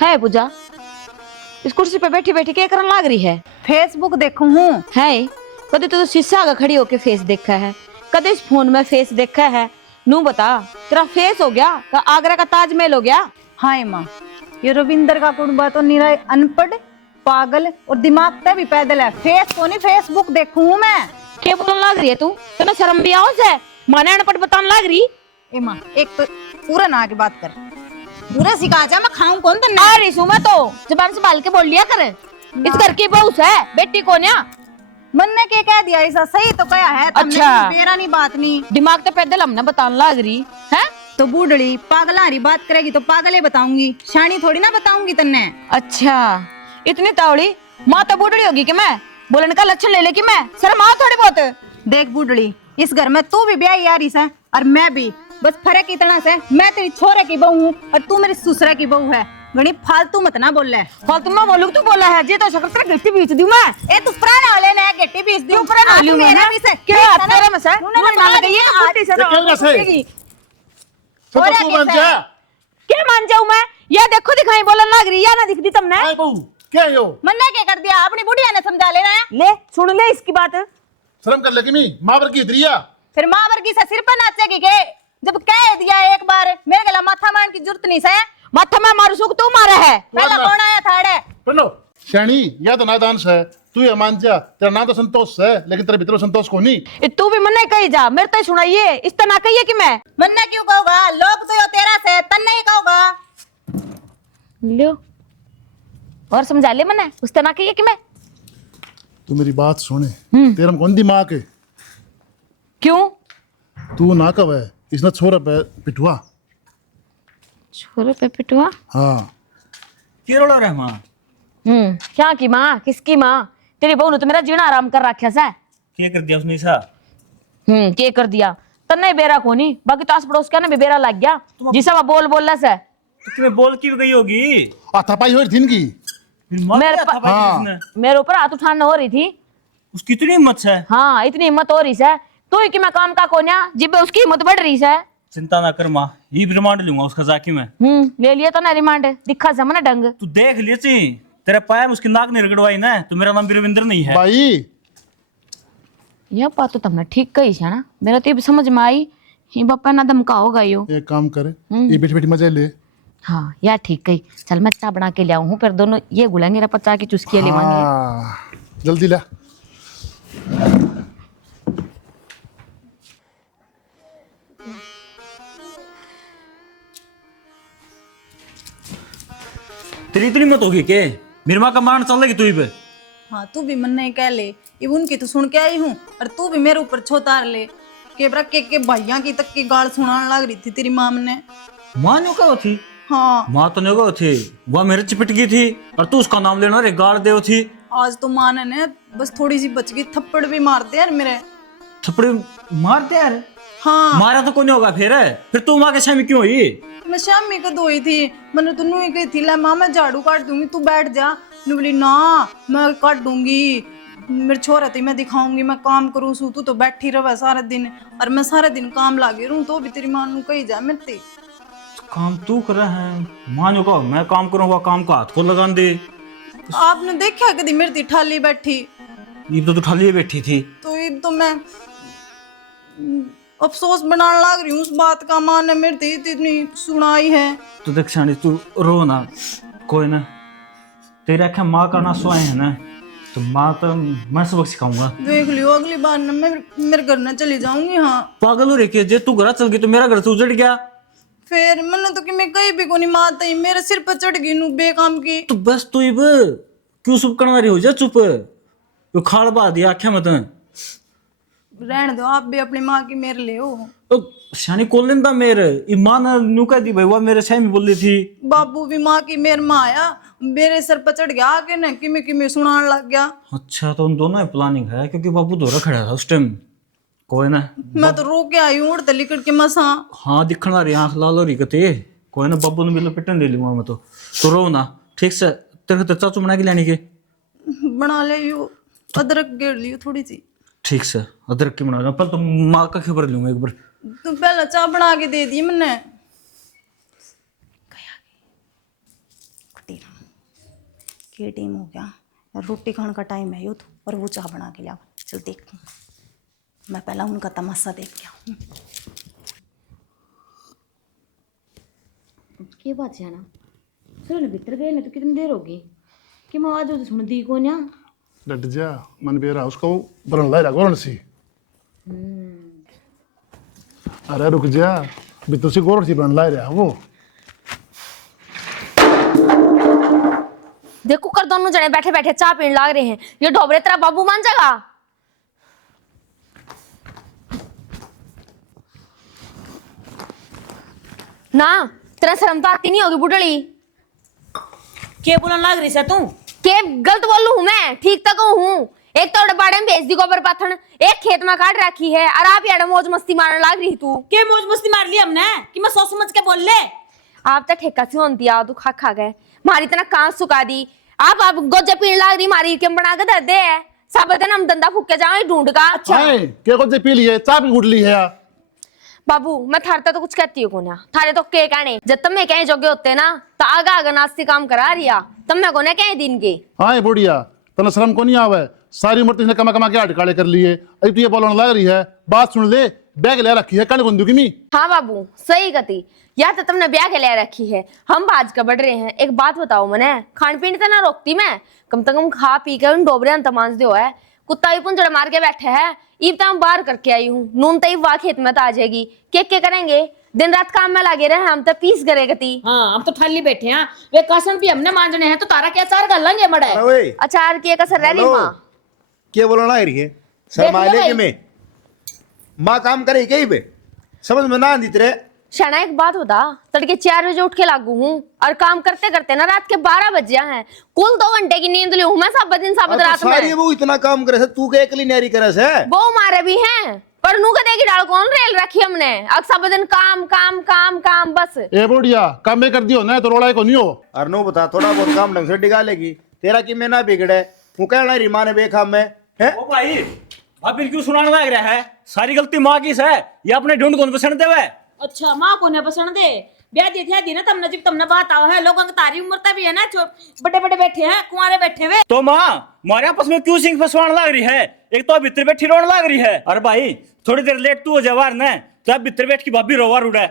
है पूजा, इस कुर्सी पे बैठी बैठी क्या करने लग रही है? फेसबुक देखू हूँ। है कभी तो शीशा आगे खड़ी होके फेस देखा है, कभी इस फोन में फेस देखा है? नू बता, तेरा फेस हो गया का आगरा का ताजमहल हो गया? हाय माँ, ये रविंदर का कुड़बा तो निरा अनपढ़ पागल और दिमाग पे भी पैदल है। फेस को नहीं फेसबुक देखू हूँ मैं। क्या बोलने लग रही है तू? तुम्हें शर्म भी आओ से? माने अनपढ़ बताने लग रही? ए माँ, एक तो पूरा ना आगे बात कर, पूरा सिखा जा, मैं खाऊं कौन तन्ने? आ रही मैं तो जुबान संभाल के बोल लिया कर। इस घर की बहू है, बेटी कौन है? मन ने क्या कह दिया? ऐसा सही तो कया है। अच्छा, मेरा नहीं बात नहीं, दिमाग तो पैदल हमने बताने लग रही है। तो बूढ़ड़ी पागलारी बात करेगी तो पागले बताऊंगी, शानी थोड़ी ना बताऊंगी तन्ने। अच्छा, इतनी तावड़ी माँ तो बूढ़ी होगी कि मैं बोलने का लक्षण ले ले कि मैं शर्म आओ थोड़ी बहुत। देख बूढ़ड़ी, इस घर में तू भी ब्याही आ रही है और मैं भी, बस फर्क इतना से मैं तेरी छोरे की बहू हूँ और तू मेरी ससुरा की बहू है। गणी फालतू मत ना बोल। फालतू में बोलूं तू बोला है जी तो शक्कर तेरा गट्टी बीच दूं मैं। ए तू पुराने वाले ने गट्टी बीच दी, पुराने वाली हूं मेरा मैं। भी से क्या हाथ मेरे में से तूने ना लगा ये कुर्ती से तो तू मान जा। क्या मान जाऊं मैं? ये देखो दिखाई बोलने लग रही है ना, दिख दी तुमने? आए बहू क्या यो? मन्ने क्या कर दिया? अपनी बुढ़िया ने समझा लेना है। ले सुन ले इसकी बात। शर्म कर लगी मी माँ पर की इधरिया। फिर माँ वर्गी से सिर पर नाचेगी के? जब कह दिया एक बार, मेरे गला माथा मारने की जरूरत नहीं है। माथा में मारू सुख तू मारा है। पहला कौन आया था अड़े? पढ़ो श्याणी, या तो नादान है तू, ये मान जा तेरा नाम तो संतोष है लेकिन तेरे भीतर संतोष को नहीं। तू भी मन्ने कही जा, मेरे तो सुनाइए इस तरह कहिए कि मैं मन्ने क्यों कहोगा? लोग तो यो तेरा से तन नहीं कहोगा। लियो और समझा ले मन्ने, उस तरह कहिए कि मैं। तू मेरी बात सुने, तेरा कौन दिमाग है? क्यों? तू ना कब है इसने छोरा पे पिटुआ। छोरे पे पिटुआ? हाँ किरोड़ा रहे माँ। क्या की माँ? किसकी माँ? तेरी बहू ने तो मेरा जीना आराम कर रखा है। क्या कर दिया उसने सा? के कर दिया तन्ने बेरा कोनी, बाकी तो आस पड़ोस का ना भी बेरा लग गया जिसा वो बोल बोलला से। तो तुम्हें बोल क्यों गई होगी? थपाई हो दिन की। फिर मार मेरे दिया था भाई हाँ। उसने। मेरे ऊपर हाथ उठाना हो रही थी। उसकी इतनी हिम्मत है। हाँ इतनी हिम्मत हो रही है तो ही कि मैं काम का कोन्या जिब उसकी हिम्मत बढ़ रही है। चिंता ना कर माँ, ये भी रिमांड लूंगा उसका जाके मैं। ले लिया तो ना रिमांड, दिखा से मना ढंग। तू देख लिए ची, तेरे पाया में उसकी नाक नहीं रगड़वाई ना, तो मेरा नाम भी रविंद्र नहीं है। भाई यह बात तो तुमने ठीक कही है ना, मेरा तो ये समझ में आई ये बापा ना धमका होगा यो। एक काम करे, ये बेटी बेटी मजे ले। हाँ यार ठीक कही, चल मैं चाय बना के ले आऊं हूँ, फिर दोनों ये गुलेंगे पचा की चुस्कियां लेवांगे। हाँ, जल्दी ला। तेरी इतनी हिम्मत होगी के मेरी माँ का मारना चल रही तू ही पे? हाँ तू भी मन नहीं कह ले, ये उनकी तो सुन के आई हूँ और तू भी मेरे ऊपर छोतार ले के बरा के भैया की तक की गाल सुनाने लग रही थी तेरी माम ने। माँ ने कहा थी? हाँ माँ तो नहीं कहा थी, वह मेरे चिपट गई थी और तू उसका नाम लेना रे गाड़ दे थी। आज तो माँ ने बस थोड़ी सी बच गई, थप्पड़ भी मारते यार मेरे। थप्पड़ मारते यार? हाँ मारा तो कौन होगा फिर तू माँ के सामने क्यों हुई? मैं शामी को धोई थी, मैंने तो नू ही कही थी ला माँ मैं झाड़ू काट दूंगी तू बैठ जा। नू बोली ना मैं काट दूंगी, मेरे छोरा थी मैं दिखाऊंगी मैं काम करूँ सू, तू तो बैठी रहे सारा दिन और मैं सारा दिन काम लागे रहूं तो भी तेरी माँ नू कही जा मेरे। काम तू कर रहा है, माँ ने कहा मैं काम करूँगा, काम का हाथ को लगा दे। आपने देखा कभी मेरी थी ठाली बैठी? ये तो तू ठाली बैठी थी। तो ये तो मैं अफसोस बनाने लग रही हूँ उस बात का, माँ ने मेरी थी इतनी सुनाई है। तो देख शानी तू रो ना, कोई ना, तेरे आखे माँ का ना सोए है ना, तो माँ तो मैं सबक सिखाऊंगा। देख लियो अगली बार ना मैं मेरे घर न चली जाऊंगी। हाँ पागल हो रही के जे तू घर चल गई तो मेरा घर से उजड़ गया। फिर मैंने तो कि मैं कहीं भी को नहीं मारता ही, मेरे सिर पर चढ़ गई नू बेकाम की। तो बस तू इब क्यों चुप करना रही हो जा, चुप तो खाड़ बा दिया आखे मत। रहने दो, आप भी अपनी माँ की मेरे ले हो। तो शानी कोल लेंदा मेरे ईमान न्यू कह दी भाई वह मेरे सही में बोल रही थी। बाबू भी माँ की मेरे माँ आया मेरे सर पर चढ़ गया आके न किमे किमे सुनाने लग गया। अच्छा तो उन दोनों प्लानिंग है क्योंकि बाबू दोरा खड़ा था उस टाइम। कोई ना, मैं तो रो के आई हूँ उड़ते लिकड़ के मसा। हाँ दिखना रही आंख लाल हो रही कते। कोई ना, बाबू ने मिलो पिटन ले लूंगा मैं तो रो ना ठीक से। तेरे को चाचू बना के लाने के बना ले यू, अदरक गेड़ लियो थोड़ी सी। ठीक से अदरक की बना रहा पर तुम माँ का खबर लूंगा एक बार। तू पहले चाय बना के दे दी मैंने। के टाइम हो गया, रोटी खाने का टाइम है यो तो, और वो चाय बना के लिया। चल देख, मैं पहला उनका तमाशा देख के आऊँ। के बात है ना, सुन भीतर गए ना तो कितनी देर होगी कि मैं आवाज तो सुन दी को ना। डट जा, मन बेरा उसको बरन लाई गोरन सी। अरे रुक जा, बितु सी गोरन सी बरन लाई रहा वो। देखो कर दोनों जने बैठे बैठे चाय पीने लाग रहे हैं, ये ढोबरे तेरा बाबू मान जाएगा? ना तेरा शर्म तो आती नहीं होगी बुढ़ड़ी। के बोलने लग रही है तू? के गलत बोलू हूं मैं? ठीक तक हूँ। एक तो बाड़े में भेज दी गोबर पाथन, एक खेत में काट रखी है, और आप यार मौज मस्ती मारने लाग रही तू। के मौज मस्ती मार ली हमने कि मैं सोच समझ के बोल ले। आप तो ठेका सी होती आ तू खा गए मारी तना कांस सुखा दी। आप गोजे पीने लाग रही, मारी के बना के दे दे है सब दिन हम धंधा फूक के जाए ढूंढ का। हाय के को पी लिए, चाय भी गुड़ ली है। बाबू मैं थारता तो कुछ कहती हूँ कोना, थारे तो के कहने जब तुम मैं कहीं जोगे होते ना तो आगा आगा नास्ती काम करा रिया, तुम मैं कोने कहीं दिन के। हाँ बुढ़िया, तना शर्म को नहीं आवे, सारी उम्र तुझने कमा कमा के हाथ काले कर लिए, अभी तू ये बोलने लग रही है। बात सुन ले, बैग ले रखी है कल गुंदू की मी। हाँ बाबू सही गति, या तो तुमने ब्याह के ले रखी है, हम बाज का बढ़ रहे हैं। एक बात बताओ मने, खान पीने तो ना रोकती मैं, कम से कम खा पी के उन डोबरे तमांस दो है। कुत्ता भी पुंजड़ मार के बैठे है, ईब तो मैं बाहर करके आई हूँ, नून तई वाह खेत में तो आ जाएगी। के करेंगे, दिन रात काम में लगे रहे हम तो पीस करे गति। हाँ हम तो थाली बैठे हैं, वे कासन भी हमने मांजने हैं तो तारा क्या चार कर लेंगे मड़े। ओए अचार की कसर रह रही हेलो, माँ। क्या बोलना है रही है शर्माले के में माँ काम करे कहीं पे समझ में ना आती तेरे। शाना एक बात बता, तड़के 4 बजे उठ के लागू हूँ और काम करते करते ना रात के 12 बज गया है, कुल 2 घंटे की नींद ली हूँ मैं सब दिन सब रात सारी में। वो इतना काम करे से तू के अकेली नारी करे से वो मारे भी हैं पर नू के देगी डाल कौन रेल रखी हमने, अब सब दिन काम काम काम काम बस। ए बुढ़िया, काम में कर दियो ना तो रोड़ा को नहीं हो। और नो बता थोड़ा बहुत काम ढंग से डिगा लेगी, तेरा कि मैं ना बिगड़े तू कहना रही माँ ने बेखा में है। ओ भाई भाभी क्यों सुनाने लग रहा है? सारी गलती माँ की है, ये अपने ढूंढ कौन पसंद देवे? अच्छा माँ को ने पसंद दे, ब्याह दी ना तमने जब तमने बात आओ है, लोगों की तारी उम्र तभी है ना, बड़े बड़े बैठे हैं, कुंवारे बैठे हुए। तो माँ हमारे आपस में क्यों सिंह फसवाने लग रही है? एक तो भीतर बैठी रोने लग रही है, अरे भाई थोड़ी देर लेट तू हो जवार न तो अब भीतर बैठ की भाभी रोवार उड़ा।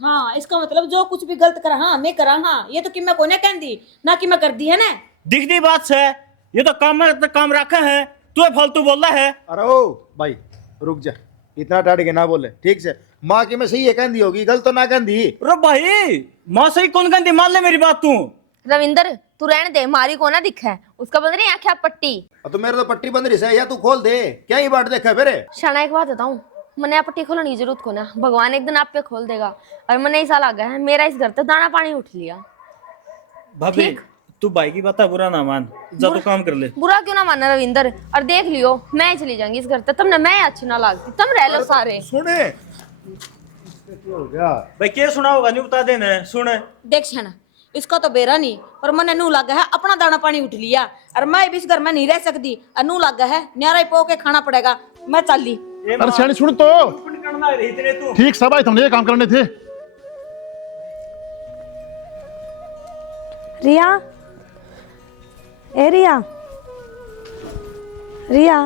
हाँ इसका मतलब जो कुछ भी गलत करा हाँ मैं करा, हाँ ये तो कि मैं कोने कह दी ना कि मैं कर दी है ना। दिखती बात है, ये तो काम में काम रखा है, तू फालतू बोल रहा है। अरे ओ भाई रुक जा, इतना टाड़ के ना बोले ठीक से। माँ की मैं सही है कहती होगी, गलत तो ना कहती। अरे भाई माँ सही कौन कहती, मान ले मेरी बात तू। रविंदर तू रहने दे, मारी को ना दिखा है उसका बंद रही आंखें पट्टी। तो मेरे तो पट्टी बंद रही है, या तू खोल दे क्या ही बात देखा फिर। शाना एक बात बताऊं, मैंने आप पट्टी खोलने की जरूरत को ना, भगवान एक दिन आप पे खोल देगा। और मैंने ऐसा लगा है मेरा इस घर से दाना पानी उठ लिया। भाभी तू भाई की बात बुरा ना मान, जा तो काम कर ले। बुरा क्यों ना मानना रविंदर, और देख लियो मैं चली जाऊंगी इस घर से, तुमने मैं अच्छी ना लगती, तुम रह लो सारे। सुने भाई क्या सुना होगा नहीं बता देना, सुन। देख छना इसका तो बेरा नहीं, पर मैंने नू लगा है अपना दाना पानी उठ लिया, और मैं भी इस घर में नहीं रह सकती, और नू लगा है न्यारा ही पो के खाना पड़ेगा, मैं चल ली। अरे छानी सुन तो ठीक, सब आए तुमने ये काम करने थे। रिया, ए रिया, रिया,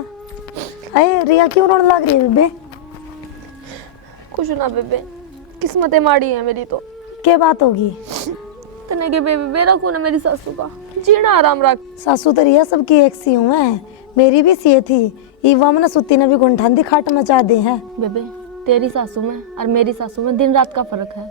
अरे रिया क्यों रोने लग रही है बेबे? कुछ ना बेबे, किस्मतें माड़ी है मेरी तो। क्या बात होगी? तने के बेबे बेरा को ना मेरी सासू का जीना आराम रख। सासू तो रिया सबकी एक सी हूँ मैं, मेरी भी सी थी, ईवा मन सुती ने भी गुंठान खाट मचा दे है। बेबे तेरी सासू में और मेरी सासू में दिन रात का फर्क है,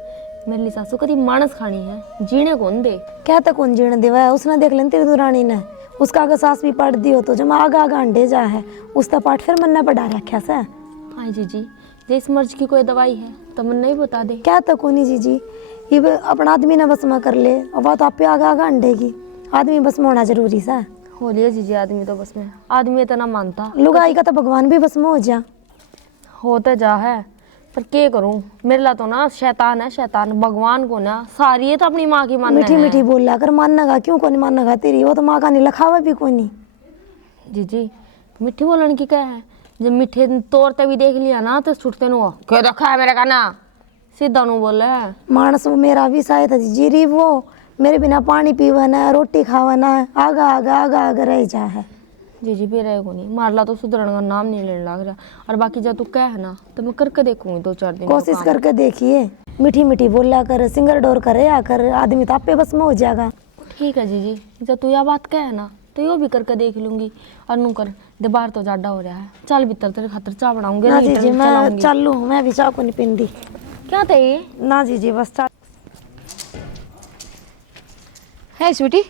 मेरी सासू करी मानस खानी है, जीने कौन दे। क्या तक कौन जीने देवा है, उसने देख लेन तेरी दुरानी ने, उसका अगर सास भी पढ़ दियो तो जब आगा आगा अंडे जा है उसका पाठ फिर मन न बढ़ा रखा से। हाँ जीजी, जिस मर्ज की कोई दवाई है तो मन नहीं बता दे। क्या तक कोनी जीजी, ये अपना आदमी ने बस में कर ले, और बात आप पे आगा आगा अंडे की, आदमी बस में होना जरूरी सा। हो लिया जीजी आदमी तो बस में, आदमी इतना मानता लुगाई का तो भगवान भी बस में हो जा। होते जा है पर क्या करूं, मेरे ला तो ना शैतान है शैतान, भगवान को ना सारी है तो अपनी माँ की मानना मीठी है। मीठी बोल ला कर मानना क्यों को नहीं मानना तेरी, वो तो माँ का नहीं लखावा भी कोई नहीं। जीजी मिठी बोलन की क्या है, जब मीठे तोड़ते भी देख लिया ना तो छुटते नु क्या रखा है मेरे का ना, सीधा नु बोले। मानस वो मेरा भी शायद जीरी वो मेरे बिना पानी पीवा ना रोटी खावा ना आगा आगा आगा आगा रह जा है। जी बेरा को नहीं मारला तो सुधरने का नाम नहीं लेने लग रहा। और बाकी जब तू कह है ना तो मैं करके देखूंगी 2-4 दिन कोशिश करके देखिए, मीठी मीठी बोला कर, सिंगर डोर करे आकर, आदमी तो आपे बस में हो जाएगा। ठीक है जी जब तू यह बात कहे ना तो यो भी करके देख लूंगी। और नू कर दे बाहर तो ज्यादा हो रहा है, चल भीतर तेरे खातर चाय बनाऊंगी। ना जी मैं चलूं, मैं भी चाय को नहीं पींदी। क्या था ये? ना जी बस चाय। है स्वीटी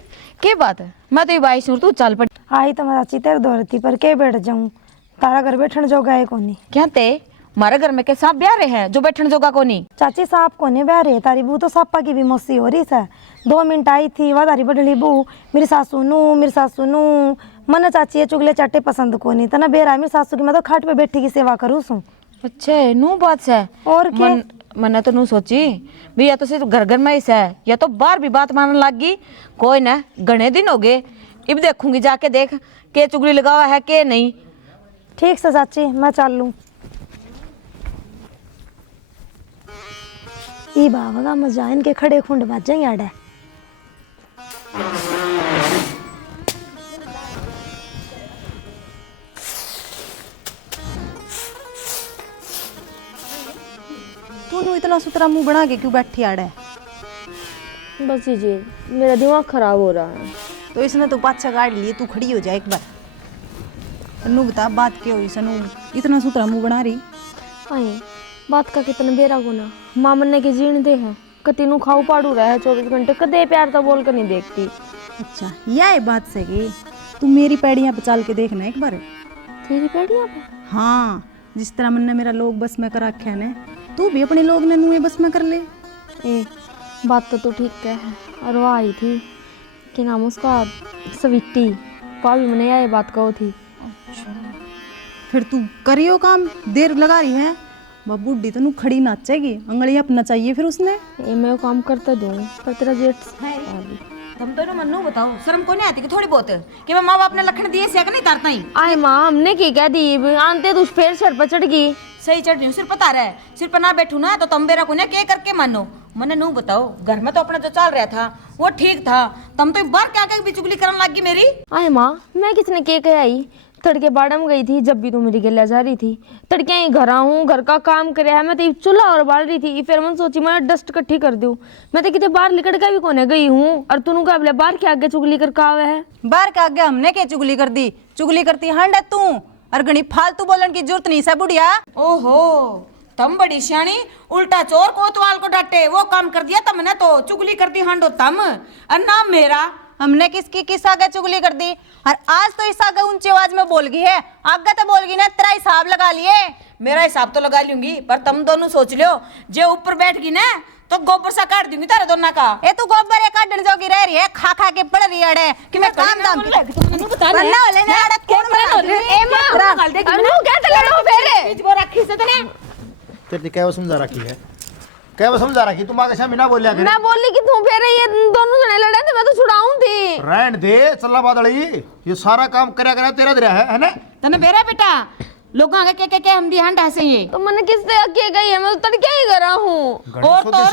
के बात है? मैं तो ये बाईस तू चल पड़ी। आई तो मैं चाची तेरे दौड़ती पर के बैठ जाऊं, तारा घर बैठन जोगा है कोनी। क्या ते मारे घर में के सांप ब्याह रहे हैं जो बैठन जोगा को नहीं? चाची साहब कोने ब्याह रहे, तारी बू तो सापा की भी मौसी हो रही है। 2 मिनट आई थी वह तारी बडली बू मेरी सासू नू मन चाची ये चुगले चाटे पसंद को नहीं तना बेरा मेरी सासू की मैं तो खाट पे बैठी की सेवा करूँ सू। अच्छा नू बात है। और क्या मैंने तो नू सोची भी या तो सिर्फ घर घर में ही है या तो बाहर भी बात मानने लग गई। कोई ना घने दिन हो गए, अब देखूंगी जाके देख के चुगली लगावा है के नहीं। ठीक से चाची मैं चल लूँ। ई बाबा का मजा इनके खड़े खुंड बाजेंगे आड़े। तू इतना सुतरा मुंह बना के क्यों बैठी आड़े? बस जी मेरा दिमाग खराब हो रहा है। तो इसने तो पाछा गाड़ लिए, तू खड़ी हो जाए एक बार। नू बता बात क्या हुई सनू इतना सुतरा मुंह बना रही? आई बात का कितना बेरा गुना माँ मन्ने के जीण दे है कति नु खाऊ पाड़ू रहा है 24 घंटे कदे प्यार तो बोल कर नहीं देखती। अच्छा यह बात से कि तू मेरी पैड़ियाँ पे चाल के देखना एक बार। तेरी पैड़ियाँ पे? हाँ जिस तरह मन्ने मेरा लोग बस में कर रखा ने तू भी अपने लोग ने नुए बस में कर ले। ए बात तो तू ठीक कह है। और वो आई थी कि नाम उसका स्वीटी भाभी मैंने यह बात कहो थी। फिर तू करियो काम देर लगा रही है। वह बुढ़ी तो नू खड़ी नाचेगी, अंगड़ी अपना चाहिए फिर उसने। ए मैं वो काम करता दूँ पर तेरा जेठ तुम तो मन्नू बताओ शर्म को नहीं आती कि थोड़ी बहुत कि मैं माँ बाप ने लखन दिए से नहीं तारता ही। आए माँ हमने की कह दी आनते तो फिर सर पर चढ़ गई। सही चढ़ रही हूँ सिर पता रहा है, सिर पर ना बैठू ना तो तुम बेरा को ना के करके मानो। मैंने नू बताओ घर में तो अपना जो चल रहा था वो ठीक था, तुम तो एक बार क्या क्या भी चुगली करने लग गई मेरी। आए माँ मैं किसने के कह आई तड़के बाड़ा में गई थी जब भी तू मेरी गलिया जा रही थी। तड़के ही घर आऊँ घर का काम करे है मैं तो चूल्हा और बाल रही थी। फिर मैं सोची मैं डस्ट इकट्ठी कर दूँ। मैं तो कितने बाहर लिकड़ का भी कोने गई हूँ और तू क्या बोले बाहर के आगे चुगली कर का है? बाहर के आगे हमने क्या चुगली कर दी? चुगली करती हंड है तू और घनी फालतू बोलन की जरूरत नहीं है बुढ़िया। ओहो तम बड़ी सियाणी उल्टा चोर कोतवाल को डांटे वो काम कर दिया तुमने तो चुगली कर दी हंडो तम और नाम मेरा। हमने किसकी किस आगे चुगली कर दी और आज तो इस आगे ऊंची आवाज में बोल गई है। आगे तो बोल गई ना तेरा हिसाब लगा लिए। मेरा हिसाब तो लगा लूंगी पर तुम दोनों सोच लियो जे ऊपर बैठ गई ना तो गोबर सा काट दूंगी तारे दोनों का। ए तू गोबर है काटने जोगी रह रही है खा खा के पड़ रही है कि मैं काम दाम वरना होले ने आड़त कौन बना ए मां अनु क्या तलड़ो फेरे बीच वो रखी से तने तेरी क्या समझा रखी है? क्या वो समझा रखी? तुम आगे शाम ना बोलिया करे। मैं बोली कि तू फेरे ये दोनों जने लड़े थे मैं तो छुड़ाऊं थी। रहन दे चल्ला बादड़ी ये सारा काम करया तेरा दरिया है ना? तने बेरा बेटा लोगों आगे के हम दी हंड ऐसे ही तो मैंने किससे अके गई है मैं तो तड़के ही करा हूँ। और तो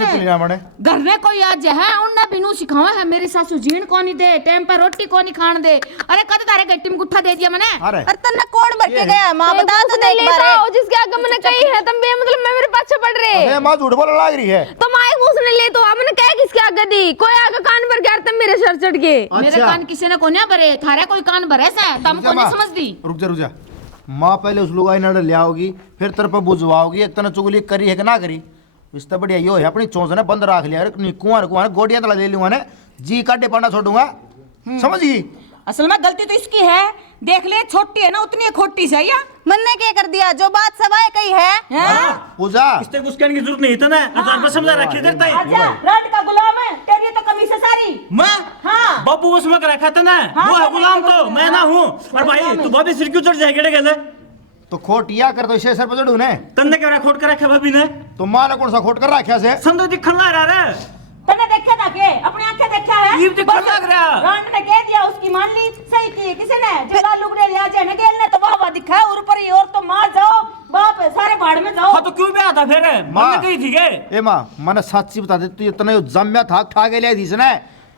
घर में कोई आज है उन्हें बिनु सिखावा है मेरी सासू जीण को नहीं दे टाइम पर रोटी को नहीं खान दे। अरे कद तारे गट्टी में गुट्ठा दे दिया मैंने। अरे तन्ना कौन भर के गया मां बता तो नहीं एक ले बार पाओ जिसके आगे मैंने कही है तुम मतलब मैं मेरे पाछे पड़ रहे मां झूठ बोलने लग रही है। तो माइक पूछने ले तो मैंने कहा किसके आगे दी कोई आगे कान पर गया तुम मेरे सर चढ़ के। मेरे कान किसी ने कोन्या भरे थारे कोई कान भरे से तुम को नहीं समझ दी। रुक जा माँ पहले उस लुगाई नड़ ले आओगी फिर तेरे पर बुझवाओगी एक तना चुगली करी है कि ना करी। इससे बढ़िया यो है अपनी चोंच ने बंद रख लिया कुआर कुआर गोडियां तला ले लूंगा ने जी काटे पाना छोड़ूंगा समझ गई। असल में गलती तो इसकी है देख ले छोटी है ना उतनी खोटी सही है। मन्ने क्या कर दिया जो बात सवाए कही है पूजा इससे कुछ कहने की जरूरत नहीं था ना हजार पर समझा रखी देता है। अच्छा रात का गुलाम है तेरी तो कमीज है सारी। मैं हाँ बापू उसमें रखा था ना वो है गुलाम तो मैं ना हूँ। और भाई तू भाभी सिर क्यों चढ़ जाए केड़े कहते तो खोटिया कर दो इसे सर पर चढ़ू ने तन्ने क्या खोट कर रखा भाभी ने तो माँ ने कौन सा खोट कर रखा से संदो दिखन ला रहा है तने देखा था के अपनी आंखें देखा है ये दिखने लग रहा। रांड ने कह दिया उसकी मान ली सही की किसी ने जला लुगड़े लिया जाने गेल ने तो वाह दिखा है ऊपर ही और तो मार जाओ बाप सारे भाड़ में जाओ। हाँ तो क्यों भी आता फिर माँ कही थी के ए माँ मैंने सच्ची बता दे तू इतना जम्या था खा के लिया थी ने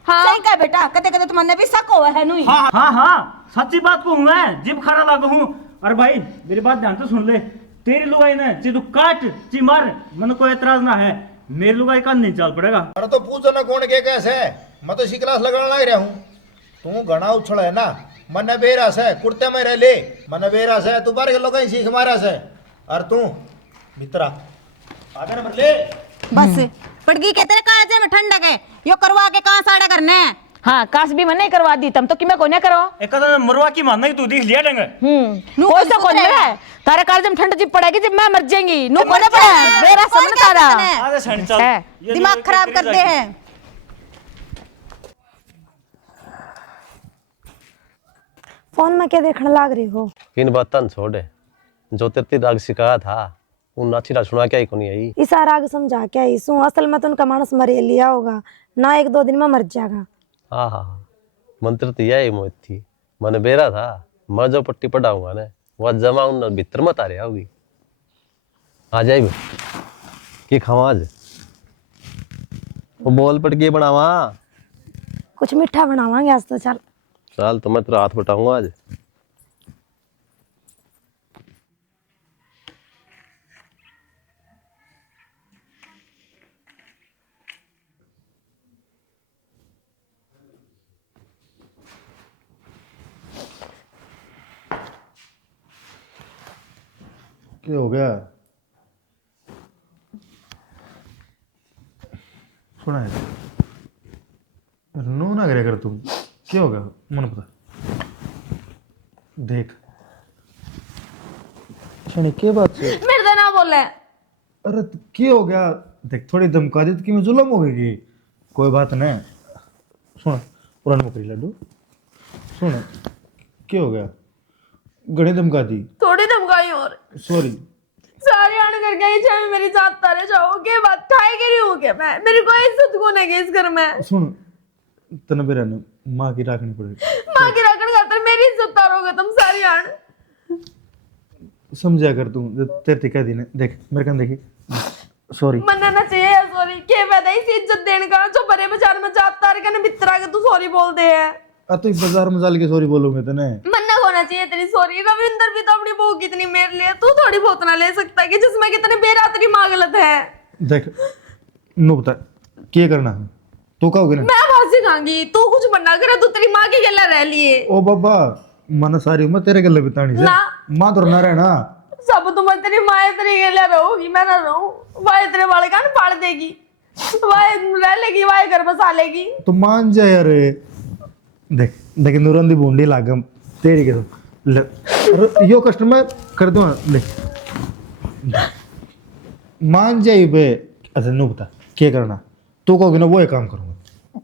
हाँ। सही कह बेटा, कदे कदे तो मन्ने भी शक होवे है नुई। हाँ हाँ हाँ, सच्ची बात को हूँ मैं, जिब खरा लागू हूँ। अरे भाई मेरी बात ध्यान से सुन ले, तेरी लुगाई ने ची तू काट ची मार, मन कोई एतराज ना है, मेरी लुगाई का नहीं चल पड़ेगा। अरे तो पूछो ना कौन के कैसे, मैं तो इसी क्लास लगाने लग रहा हूँ। तू घना उछल है ना, मन बेरस है, कुर्ते में रह ले, मन बेरस है, तू बार के लोग सीख मारा से। और तू मित्रा आगे नंबर ले बस पड़गी के तेरे काजे में ठंडक है, यो करवा के कहां साड़ा करने। हाँ, काश भी मने करवा दी, तुम तो कि मैं कोने करो। एक मरवा की मानना कि तू देख लिया डेंगे। कोई तो कोने है, तारे काल जब ठंड जी पड़ेगी जब मैं मर जाएंगी, नु कोने पड़ा मेरा समझ तारा। आगे सैन चल, है। ये दिमाग लोग खराब तेरी करते जाके। हैं। फोन में क्या देखने लाग रही हो? इन बातन छोड़े, जो तेरे राग सिखाया था उन नाची ना सुना क्या ही कोनी आई। इसा राग समझा क्या इसू, असल में तो उनका मानस मरे लिया होगा ना, 1-2 दिन में मर जाएगा। हाँ हाँ हाँ, मंत्र तो यही मोहित थी, मन बेरा था, मैं जो पट्टी पढ़ाऊंगा ना वह जमा उन भीतर मत आ रहा होगी। आ जाए कि खावा आज वो बोल पट के बनावा, कुछ मीठा बनावांगे आज तो। चल चल तो मैं तेरा हाथ बटाऊंगा आज। क्या हो गया? सुना है नो ना करे कर तुम, क्या हो गया मन पता देख शनि के बात से। मेरे तो ना बोले। अरे तो क्या हो गया? देख थोड़ी धमका दी तो कि मैं जुलम हो गई। कोई बात नहीं, सुन पुरानी मुकरी लड्डू, सुन क्या हो गया? गणे धमका दी, थोड़ी धमकाई और सॉरी। सारे आने करके ही चाहे मेरी साथ तारे जाओ के बात खाए के रही हूँ क्या मैं, मेरी कोई इज्जत को नहीं इस घर में। सुन तने बेरा ने माँ की राखनी पड़ेगी, माँ की रखने खातर मेरी इज्जत तारोगे तुम सारी आन। समझा कर तू तेरे कह दी ने। देख मेरे कन देखी, सॉरी। मनना ना चाहिए सॉरी, के फायदा इस इज्जत देने का, जो बड़े बाजार में जात तारे का बितरा के तू सॉरी बोलते हैं। तो इस बाजार में चल के सॉरी बोलूंगे तने। मन्ना होना चाहिए तेरी सॉरी। रविंदर भी तो अपनी बहू कितनी मेरे लिए, तू थोड़ी बहुत ना ले सकता है कि जिसमें कितने बेरातरी माँ गलत है। देख नो बता क्या करना है, तू कहोगे ना मैं बात सिखाऊंगी, तू कुछ बनना करे, तू तेरी माँ की गला रह लिए। ओ बाबा मन सारी उम्र तेरे गले बितानी से, ना। माँ तो ना रहना। सब तुम्हारी तेरी माँ तेरी गला रहोगी, मैं ना रहूं। वाह तेरे वाले कान फाड़ देगी, वाह रह लेगी, वाह घर बसा लेगी। तो मान जा यार। देख देख नूरंदी बूंदी लागम तेरी के यो कस्टमर कर दो देख मान जाई बे। अच्छा नो बता क्या करना, तू कहोगे ना वो एक काम करूंगा।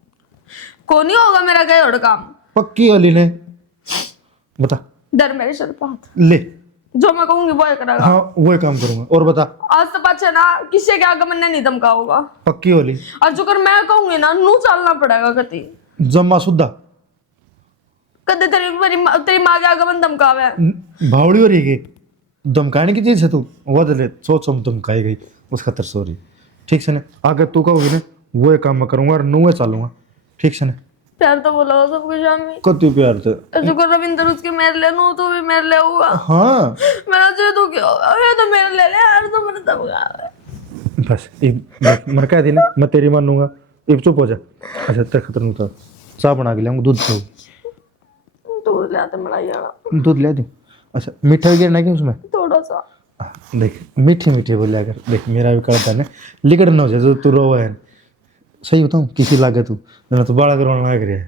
को नहीं होगा मेरा कहीं और काम, पक्की वाली ने बता। डर मेरे सर पे हाथ, ले जो मैं कहूंगी वो करेगा। हाँ वो एक काम करूंगा। और बता आज तो पाछे ना किसी के आगे मैंने नहीं धमका होगा, पक्की वाली। और जो कर मैं कहूंगी ना नू चलना पड़ेगा। कति जम्मा सुद्धा कदे तेरी माँ के आगे मन धमकावे। भावड़ी हो रही है धमकाने की चीज है तू, वो दे सोच समझ धमकाई गई उस खतर सॉरी। ठीक से ना अगर तू कहोगी ना वो एक काम मैं करूंगा और नुए चालूंगा। ठीक से ना प्यार तो बोला हो सब कुछ आमी, कति प्यार थे। जो कर रविंदर उसके मेरे ले नू तो भी मेरे ले होगा। हाँ मेरा जो तू क्या होगा, ये तो मेरे ले ले यार, तो मैंने धमकावे। बस मैं कह दी ना मैं तेरी मानूंगा। अब चुप हो जा। अच्छा तेरे खतर नहीं था, चाय बना के लाऊंगा, दूध पियो। दूध ले आते मलाई वाला, दूध ले दूँ? अच्छा मीठा भी गिरना क्या उसमें? थोड़ा सा। देख मीठी मीठी बोलिया कर। देख मेरा भी करता है लिकड़ न हो जाए जो तू रोवा है। सही बताऊँ किसी लागे तू ना तो बड़ा करवाने लग रहा है।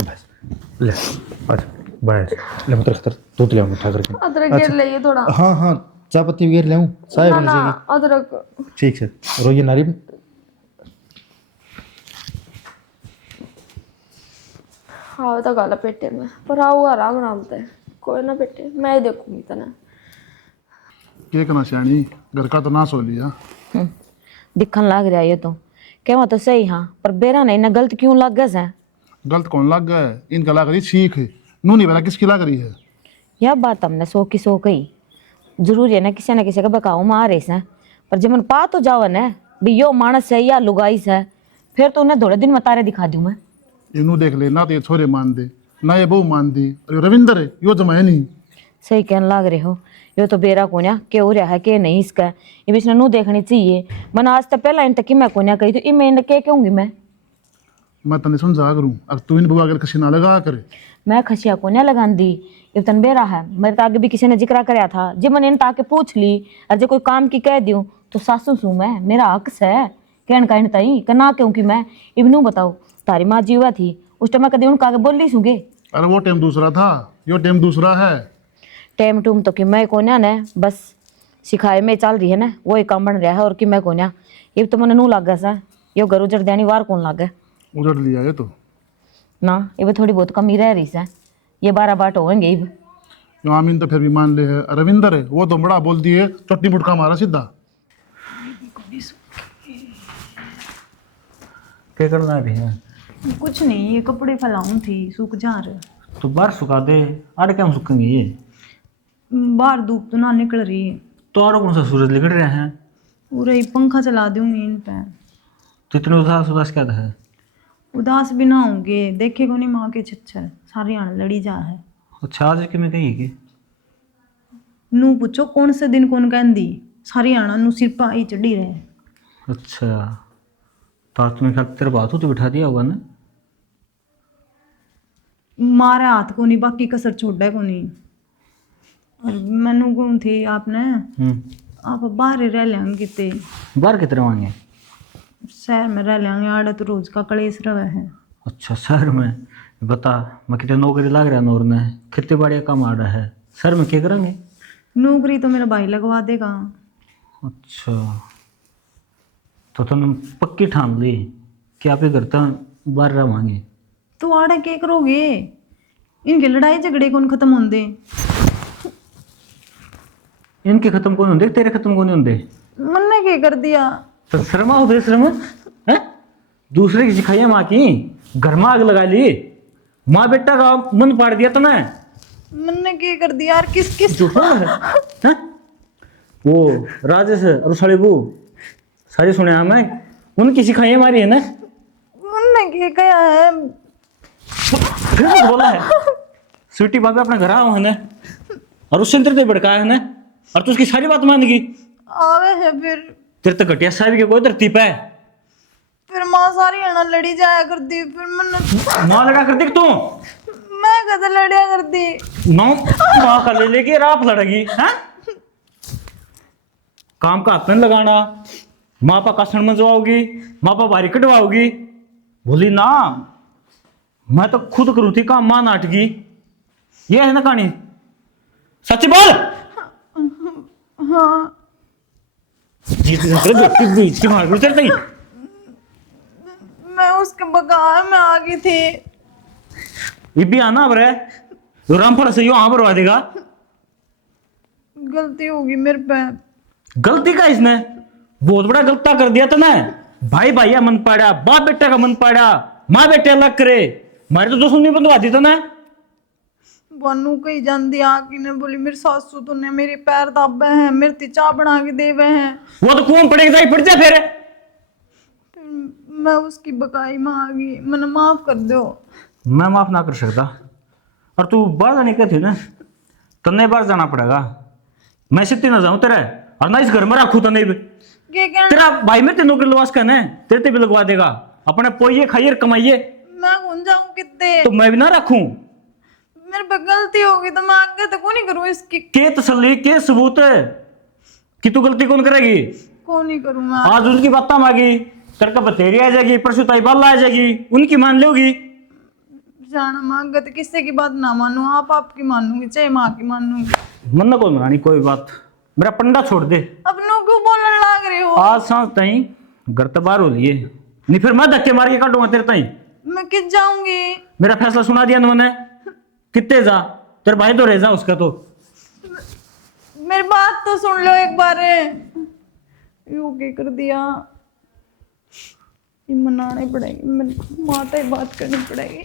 बस ले अच्छा बड़ा ले मैं तेरे खतर दूध ले मीठा करके। अदरक गिर ले थोड़ा। हाँ हाँ चाय पत्ती भी गिर ले चाय ना बन ना जाएगी। अदरक ठीक है रोइए नारी में। हाँ तो गाला पेटे में पर आओ आराम आराम से, कोई ना पेटे मैं ही देखूंगी तना। क्या करना सियाणी, घर का तो नाश हो लिया। दिखन लग रहा है ये तो, कहवा तो सही हाँ, पर बेरा नहीं ना गलत क्यों लग गए हैं? गलत कौन लग गया है? इनका लग रही सीख नू नहीं पता किसकी लग रही है। यह बात हमने सो की सो कही, जरूरी है ना किसी का बकाऊ में आ रही है, पर जब मन पा तो जाओ ना भी यो मानस है या लुगाई है, फिर तो उन्हें थोड़े दिन में तारे दिखा दूं मैं। इनू देख ले, ना तो ये छोरे मान दे ना ये बहू मान दी, और ये रविंदर है यो जमाए नहीं। सही कहने लग रहे हो, ये तो बेरा कोन्या के हो रहा है के नहीं इसका, ये भी इसने नू देखनी चाहिए। मैंने आज तक पहला इन तक की मैं कोन्या कही तो मैं इन्हें क्या कहूंगी मैं तने समझा करूँ, अब तू इन बुआ अगर कसी ना लगा करे। मैं खसिया कोन्या लगान दी, ये तन बेरा है। मेरे तो आगे भी किसी ने जिक्र कराया था, जब मैंने इनता आके पूछ ली और जो कोई काम की कह दूं तो सासू सू मैं, मेरा हक है कहन का इन तई ना क्योंकि मैं इबनू बताओ तारी माँ जीवा थी उस टाइम मैं कभी उनका आगे बोल ली सूंगे। अरे वो टाइम दूसरा था, यो टाइम दूसरा है। टाइम टूम तो कि मैं कोन्या ने बस सिखाए में चल रही है ना, वो एक काम बन रहा है और कि मैं कोन्या ये तो मैंने नू लागा सा यो घर उजड़ देनी वार कौन लागे उजड़ लिया ये तो ना, ये थोड़ी बहुत कमी रह रही है, ये 12 बाट होंगे। यो आमीन तो फिर भी मान ले है, रविंदर है वो तो बड़ा बोल दिए चट्टी मुटका मारा सीधा। क्या करना है भैया? कुछ नहीं, ये कपड़े फैलाऊं थी, सूख जा रहे। तो बाहर सुखा दे, आड़े क्या सुखेंगे ये? बाहर धूप तो ना निकल रही है, तो और कौन सा सूरज निकल रहे हैं? पूरा ही पंखा चला दूंगी इन पे। तो इतने उदास उदास क्या है? उदास भी ना होंगे, देखेगा नहीं माँ के छच्छर सारी आने लड़ी जा है। अच्छा आज कि मैं कही कि नू पूछो कौन से दिन कौन कहती सारी आना नू सिर पर आई चढ़ी रहे। अच्छा तो आज तुम्हें ख्याल तेरे बात हो तो बिठा दिया होगा ना? मारे हाथ को नहीं, बाकी कसर छोड़ा को नहीं। और मैनू कौन थी आपने आप बाहर ही रह लेंगे कितने बाहर कितने मांगे? शहर में रह लेंगे, आड़ा तो रोज का कलेश रहा है। अच्छा शहर में बता, मैं कितने नौकरी लग रहा नौर ने, खेती बाड़ी काम आ रहा है, शहर में क्या करेंगे? नौकरी तो मेरा भाई लगवा देगा। अच्छा तो तुम पक्की ठान ली कि आप ही करता बाहर रहोगे? तो आड़ा क्या करोगे, इनके लड़ाई झगड़े कौन खत्म होंगे? इनके खत्म कौन होंगे, तेरे खत्म कौन होंगे? मन्ने क्या कर दिया? तो शर्मा हो बेशर्म है, दूसरे की सिखाइया माँ की, घर में आग लगा ली, माँ बेटा का मन पाड़ दिया तुमने। मन्ने क्या कर दिया यार, किस किस झूठा है? वो राजेश और साड़ी बू सारी सुने हमें, उनकी सिखाइया मारी है ना? मन्ने क्या कहा है? फिर कुछ बोला है? स्वीटी बाबा अपने घर आओ है ना, और उससे इंटर भड़काया है ना, और तू उसकी सारी बात मान गई। आवे है फिर तेरे तो घटिया साहब के कोई तरतीब है। फिर माँ सारी आना लड़ी जाया करती, फिर मन्ने माँ लड़ा कर देख तू, मैं कदे लड़िया करती। नौ माँ का ले लेके रात लड़ेगी हैं? काम का हाथ में लगाना, माँ पा कासण में जोआओगी, माँ पा बारी कटवाओगी, बोली ना मैं तो खुद करूँ थी काम, माँ नाटगी। ये है ना कहानी, सच बोल। हाँ मैं उसके बगार में आ गई थी। ये भी आना अब रे, तो रामफल से यो हाँ भरवा देगा। गलती होगी मेरे पे। गलती का इसने बहुत बड़ा गलता कर दिया था ना, भाई भाइया मन पाड़ा, बाप बेटा का मन पाड़ा, माँ बेटे अलग करे, मारे तो दुश्मनी बंधवा दी था ना। बनू कही जाती आके ने बोली मेरी सासू तो ने मेरे पैर दाबे हैं, मेरे ती चाह बना के देवे हैं। वो तो कौन पड़ेगा पड़ जा फिर। मैं उसकी बकाई में आ गई, मैंने माफ कर दो। मैं माफ ना कर सकता, और तू बाहर जाने का थी ना, तन्ने बाहर जाना पड़ेगा। मैं सिद्धि ना जाऊं तेरे, और ना इस घर में रखू तन्ने भी। तेरा भाई मेरे नौकरी लवास का ना, तेरे ते भी लगवा देगा, अपने पोइए खाइए कमाइए। मैं कौन जाऊं कितने, तो मैं भी ना रखूं। मेरे पे गलती होगी तो मैं आगे तो कौन नहीं करूँ इसकी। के तसल्ली के सबूत है कि तू गलती कौन करेगी? कौन नहीं करूँ मैं। आज उनकी बात मांगी, तेरे का बतेरी आ जाएगी, परसों ताई बाला आ जाएगी, उनकी मान लोगी। जाना मांगा तो किसी की बात ना मानू, आप आपकी मानूंगी चाहे माँ की मानूंगी। मन को मनानी कोई बात, मेरा पंडा छोड़ दे। अब नो क्यों बोलने लग रहे हो? आज सांस ताई घर तो बाहर हो लिए, नहीं फिर मैं धक्के मार के काटूंगा तेरे ताई। मैं किस जाऊंगी? मेरा फैसला सुना दिया मैंने, कितने जा, तेरे भाई तो रह जा उसका तो। मेरी बात तो सुन लो एक बार। यू क्या कर दिया, ये मनानी पड़ेगी, माता ही बात करनी पड़ेगी।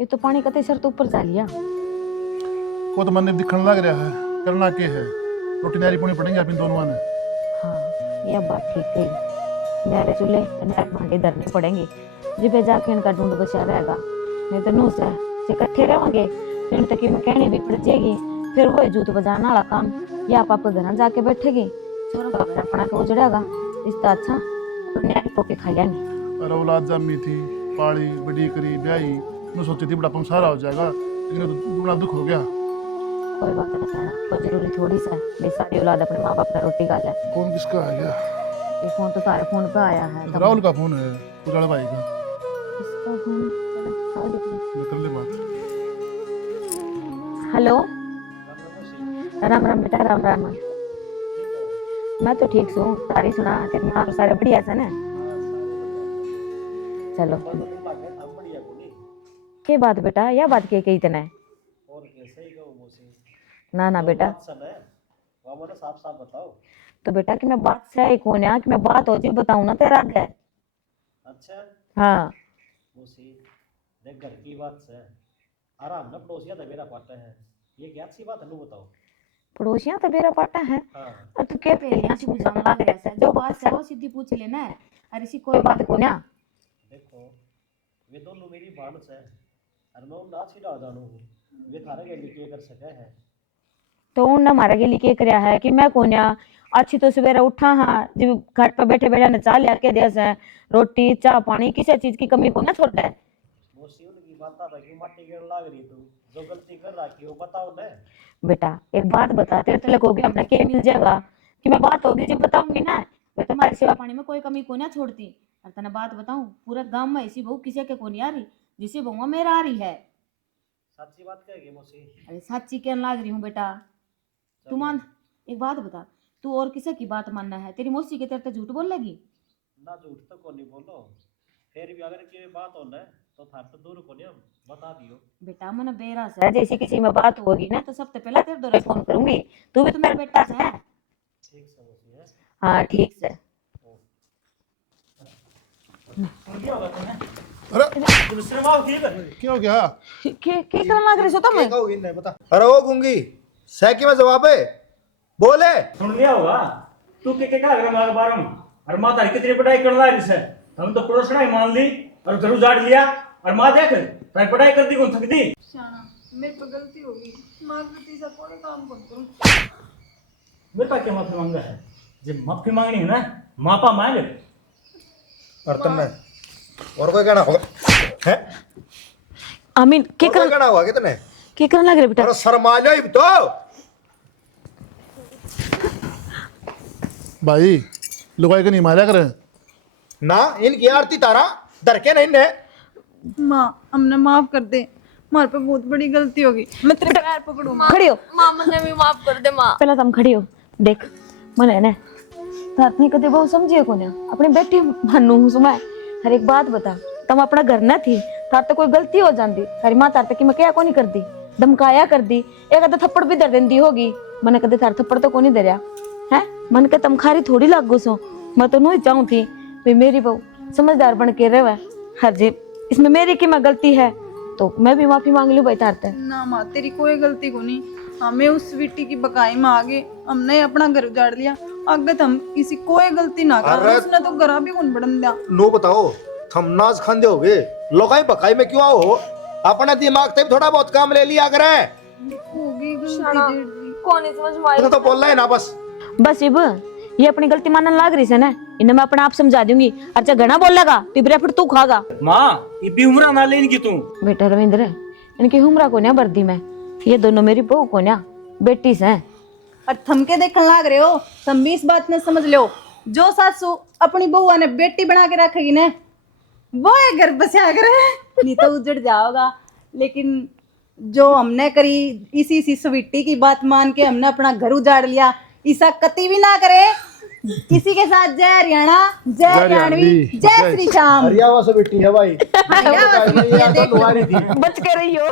ये तो पानी कते सर तो ऊपर जा लिया। वो तो मन में दिखने लग रहा है, करना क्या है, रोटी नारी पुणी पड़ेंगे अपन दोनों ने। हाँ यह बात ठीक है। मेरे चूल्हे भांडे धरने पड़ेंगे जी पे जाके इनका ढूंढ बचा रहेगा, नहीं तो नू से इकट्ठे रहेंगे फिर तक मैं कहने भी पड़ जाएगी, फिर वो जूत बजाना वाला काम या आप घर जाके बैठेगी छोरों का घर अपना के उजड़ेगा, इससे अच्छा अपने पोके खा लेंगे। अरे औलाद जमी थी, पाली बड़ी करी ब्याही, मैं सोची थी बुढ़ापा में सारा हो जाएगा, लेकिन तो बड़ा दुख हो गया। कोई बात नहीं कहना, कोई जरूरी थोड़ी सा ये सारी औलाद अपने माँ बाप का रोटी खा ले। कौन किसका आ गया? ये फोन तो तारे फोन पे आया है। राहुल का फोन है, उजाला भाई का। इसका फोन कर ले बात। हेलो, राम राम बेटा, राम राम। मैं तो ठीक हूँ, सारी सुना तेरे माँ सारे बढ़िया से ना? चलो के बात बेटा, यह बात के कही तना है? ना ना बेटा, साफ साफ बताओ। तो बेटा कि मैं बात से एक होने कि मैं बात होती बताऊं ना तेरा आगे। अच्छा हाँ मौसी, देख घर की बात से आराम ना पड़ोसिया तो मेरा पाटा है, ये क्या सी बात है, बताओ। पड़ोसियां तो मेरा पाटा है। हाँ और तू क्या पहले से बुझाने लग रहा है, जो बात है वो सीधी पूछ लेना है, और इसी कोई बात को ना। देखो वे दोनों मेरी बांध से और मैं उन नाच ही डाल जानू हूँ, वे थारे के लिए कर सके है। तो उन हमारे के लिए क्या कराया है कि मैं कोन्या अच्छी तो सवेरे उठा हाँ जब घाट पर बैठे बैठे ने चाह लिया के दिया से रोटी चाह पानी किसी चीज की कमी को ना छोड़ता है। मौसी उनकी बात था कि माटी गिर लाग रही, तू जो गलती कर रहा कि वो बताओ ना। बेटा एक बात बता, तेरे तलक हो गया अपना क्या मिल जाएगा कि मैं बात होगी जब बताऊंगी ना, मैं तुम्हारी सेवा पानी में कोई कमी को ना छोड़ती। और तने बात बताऊं, पूरे गांव में ऐसी बहू किसी के को नहीं आ रही जिसे बहुआ मेरा आ रही है। सच्ची बात कहेगी मौसी? अरे सच्ची कहने लाग रही हूँ बेटा, तू मान। एक बात बता, तू और किसी की बात मानना है? तेरी मौसी के तेरे तो झूठ बोल लेगी ना? झूठ तो को नहीं बोलो, फिर भी अगर की बात हो ना तो थार तो दूर को नहीं, हम बता दियो। बेटा मन बेरा से जैसे किसी में बात होगी ना तो सबसे पहले तेरे दौरे फोन करूंगी, तू भी तो मेरा बेटा से है। ठीक से मौसी है। हाँ ठीक से। अरे क्या हो गया? क्या करने लग रही हो तुम? क्या कहोगी नहीं बता। अरे ओ गूंगी, सैकी में जवाब है, बोले। सुन लिया होगा तू के का अगर मार बारम और मां तारी कितनी पढ़ाई कर रहा है, हम तो पड़ोसना ही मान ली और घर उजाड़ लिया, और मां देख तारी पढ़ाई कर दी कौन थक दी। शाना मेरे पे गलती होगी, मां गलती से कोई काम कर दूं। बेटा क्या माफी मांगा है? जब माफी मांगनी है ना मापा मांग। और तुमने और कोई कहना होगा है? आमीन क्या और कोई कहना होगा कितने? क्या करने लग रहे बेटा? अरे शर्मा जाओ तो भाई लुगाई के नहीं मारा करे ना, इनकी आरती तारा डर के नहीं ने। माँ हमने माफ कर दे, हमारे पे बहुत बड़ी गलती होगी, मैं तेरे पैर पकड़ूं। खड़ी हो, माँ मुझे भी माफ कर दे माँ। पहले तुम खड़ी हो। देख मन है ना तात नहीं कदे बहुत समझिए को ना अपनी बेटी मानू हूँ सुमाय। हर एक बात बता, तुम अपना घर ना थी, तार तो कोई गलती हो जाती, तारी माँ तार तक मैं क्या को नहीं कर दी, धमकाया कर दी, एक अदा थप्पड़ भी दर देंदी होगी, मैंने कदे थार थप्पड़ तो को नहीं दरिया है। मन के तुम खारी थोड़ी लाग गुसो, मैं तो नहीं चाहूँ थी भाई मेरी बहू समझदार बन के रहे हर जी, इसमें मेरी की मैं गलती है तो मैं भी माफी मांग लूँ भाई तारते। ना माँ तेरी कोई गलती को नहीं, हमें उस स्वीटी की बकाई में आगे हमने अपना घर उजाड़ लिया, आगे तो हम किसी कोई गलती ना कर, उसने तो घर भी कौन बढ़न दिया। नो बताओ थम नाज खांदे होगे लोकाई बकाई में क्यों आओ? अपना दिमाग से थोड़ा बहुत काम ले लिया करे। होगी गलती कौन नहीं समझ में तूने तो बोल रहा है ना बस। बस इब ये अपनी गलती मानने लाग रही है ना, इन्हें मैं अपने आप समझा दूंगी। अच्छा घना बोल लगा तिबरे फिर तू खागा। माँ ये भी उम्र ना ले इनकी तू। बेटा रविंद्र इनकी उम्र को ना वर्दी में, ये दोनों मेरी बहू को ना बेटी से हैं। और थमके देखने लाग रहे हो, तुम भी इस बात ने समझ लो, जो सासू अपनी बहू ने बेटी बना के रखेगी ना वो है घर बसा करे, नहीं तो उजड़ जाओगा। लेकिन जो हमने करी इसी स्वीटी की बात मान के हमने अपना घर उजाड़ लिया, ऐसा कति भी ना करे। इसी के साथ जय हरियाणा, जय हरियाणवी, जय श्री श्याम। हरियाणा से बेटी है भाई। हरियाणा से बेटी है, देख लो। बच के रही हो।